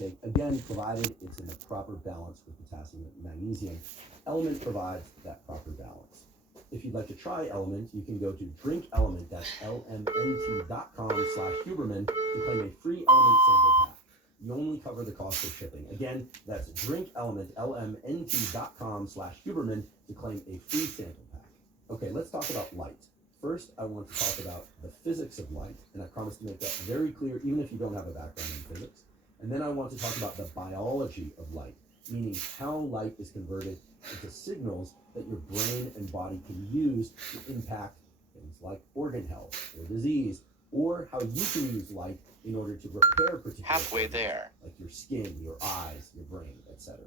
intake, again, provided it's in the proper balance with potassium and magnesium. Element provides that proper balance. If you'd like to try Element, you can go to drinkelement, that's lmnt.com/Huberman, to claim a free Element sample pack. You only cover the cost of shipping. Again, that's drinkelement, lmnt.com/Huberman, to claim a free sample pack. Okay, let's talk about light. First, I want to talk about the physics of light, and I promise to make that very clear, even if you don't have a background in physics. And then I want to talk about the biology of light, meaning how light is converted into signals that your brain and body can use to impact things like organ health or disease, or how you can use light in order to repair particular Halfway organs, there. like your skin, your eyes, your brain, etc.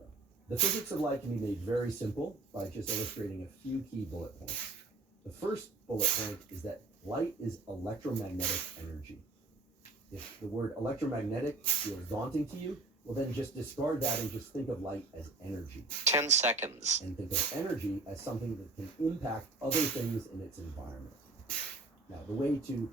The physics of light can be made very simple by just illustrating a few key bullet points. The first bullet point is that light is electromagnetic energy. If the word electromagnetic feels daunting to you, well then just discard that and just think of light as energy. 10 seconds. And think of energy as something that can impact other things in its environment. Now, the way to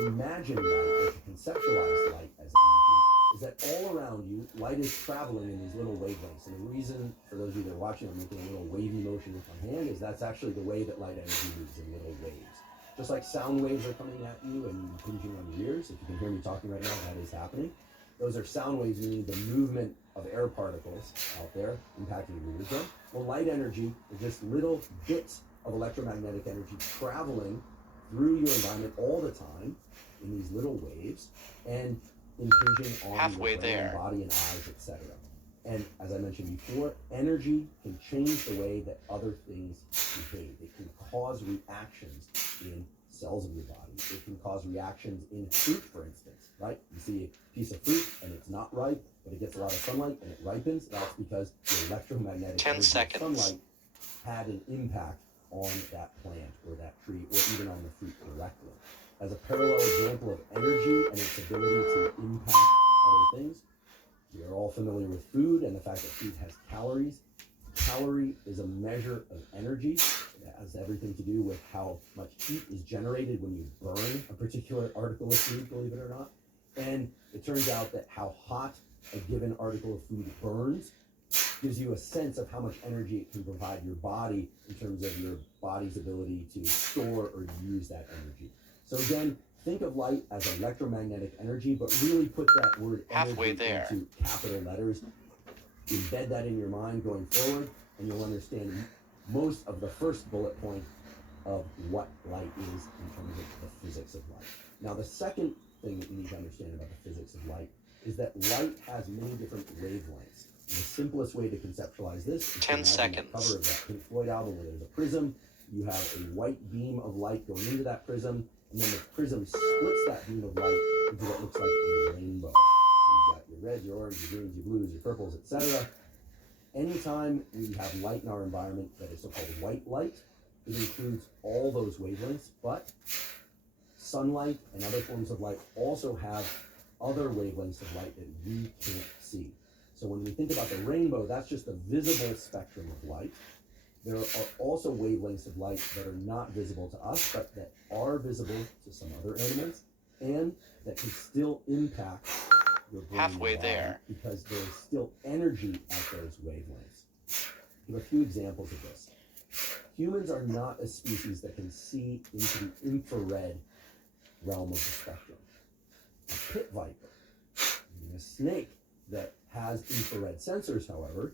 imagine light or to conceptualize light as energy is that all around you, light is traveling in these little wavelengths. And the reason, for those of you that are watching, I'm making a little wavy motion with my hand, is that's actually the way that light energy moves, in little waves. Just like sound waves are coming at you and impinging on your ears, if you can hear me talking right now, that is happening. Those are sound waves, meaning the movement of air particles out there impacting your eardrum. Well, light energy is just little bits of electromagnetic energy traveling through your environment all the time in these little waves and impinging on Halfway your brain, there. body, and eyes, etc. And as I mentioned before, energy can change the way that other things behave. It can cause reactions in cells of your body. It can cause reactions in fruit, for instance, right? You see a piece of fruit and it's not ripe, but it gets a lot of sunlight and it ripens. That's because the electromagnetic 10 energy of seconds. sunlight had an impact on that plant or that tree or even on the fruit directly. As a parallel example of energy and its ability to impact other things, we are all familiar with food and the fact that food has calories. Calorie is a measure of energy. It has everything to do with how much heat is generated when you burn a particular article of food, believe it or not. And it turns out that how hot a given article of food burns gives you a sense of how much energy it can provide your body in terms of your body's ability to store or use that energy. So again, think of light as electromagnetic energy, but really put that word Halfway energy there. into capital letters. Embed that in your mind going forward, and you'll understand most of the first bullet point of what light is in terms of the physics of light. Now, the second thing that you need to understand about the physics of light is that light has many different wavelengths. And the simplest way to conceptualize this is 10 to imagine the seconds. cover of that Pink Floyd album where there's a prism. You have a white beam of light going into that prism, and then the prism splits that beam of light into what looks like a rainbow. So you've got your reds, your oranges, your greens, your blues, your purples, etc. Anytime we have light in our environment that is so-called white light, it includes all those wavelengths, but sunlight and other forms of light also have other wavelengths of light that we can't see. So when we think about the rainbow, that's just the visible spectrum of light. There are also wavelengths of light that are not visible to us, but that are visible to some other animals, and that can still impact your brain Halfway and body there. because there is still energy at those wavelengths. Give a few examples of this. Humans are not a species that can see into the infrared realm of the spectrum. A pit viper, a snake that has infrared sensors, however,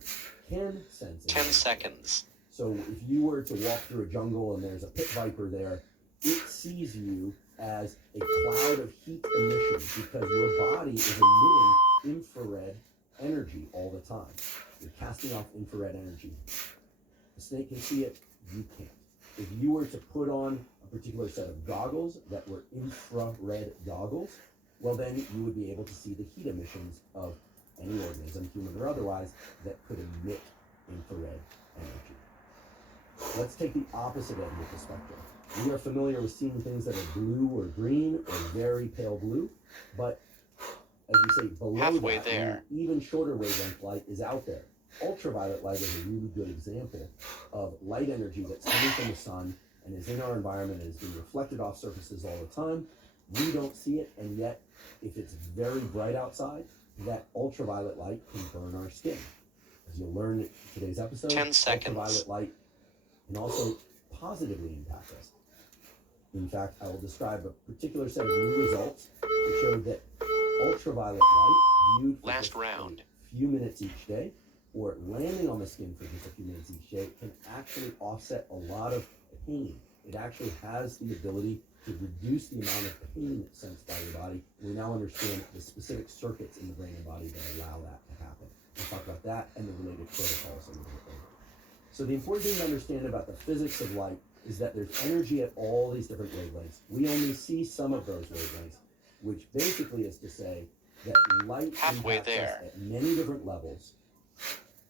can sense 10 infrared. seconds. So if you were to walk through a jungle and there's a pit viper there, it sees you as a cloud of heat emission because your body is emitting infrared energy all the time. You're casting off infrared energy. The snake can see it, you can't. If you were to put on a particular set of goggles that were infrared goggles, well then you would be able to see the heat emissions of any organism, human or otherwise, that could emit infrared energy. Let's take the opposite end of the spectrum. We are familiar with seeing things that are blue or green or very pale blue, but as we say, below Halfway that, there. even shorter wavelength light is out there. Ultraviolet light is a really good example of light energy that's coming from the sun and is in our environment and is being reflected off surfaces all the time. We don't see it, and yet, if it's very bright outside, that ultraviolet light can burn our skin. As you'll learn in today's episode, 10 seconds. Ultraviolet light can also positively impact us. In fact, I will describe a particular set of new results that showed that ultraviolet light viewed for Last just round. a few minutes each day, or landing on the skin for just a few minutes each day, can actually offset a lot of pain. It actually has the ability to reduce the amount of pain sensed by your body. We now understand the specific circuits in the brain and body that allow that to happen. We'll talk about that and the related protocols a little bit later. So the important thing to understand about the physics of light is that there's energy at all these different wavelengths. We only see some of those wavelengths, which basically is to say that light Halfway impacts us there. at many different levels.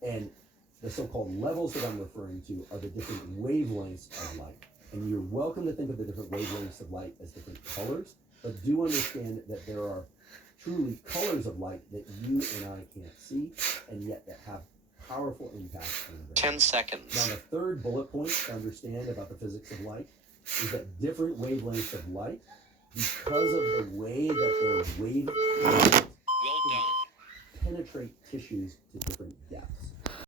And the so-called levels that I'm referring to are the different wavelengths of light. And you're welcome to think of the different wavelengths of light as different colors, but do understand that there are truly colors of light that you and I can't see, and yet that have powerful impacts on the brain. 10 seconds. Now, the third bullet point to understand about the physics of light is that different wavelengths of light, because of the way that their Well done. penetrate tissues to different depths.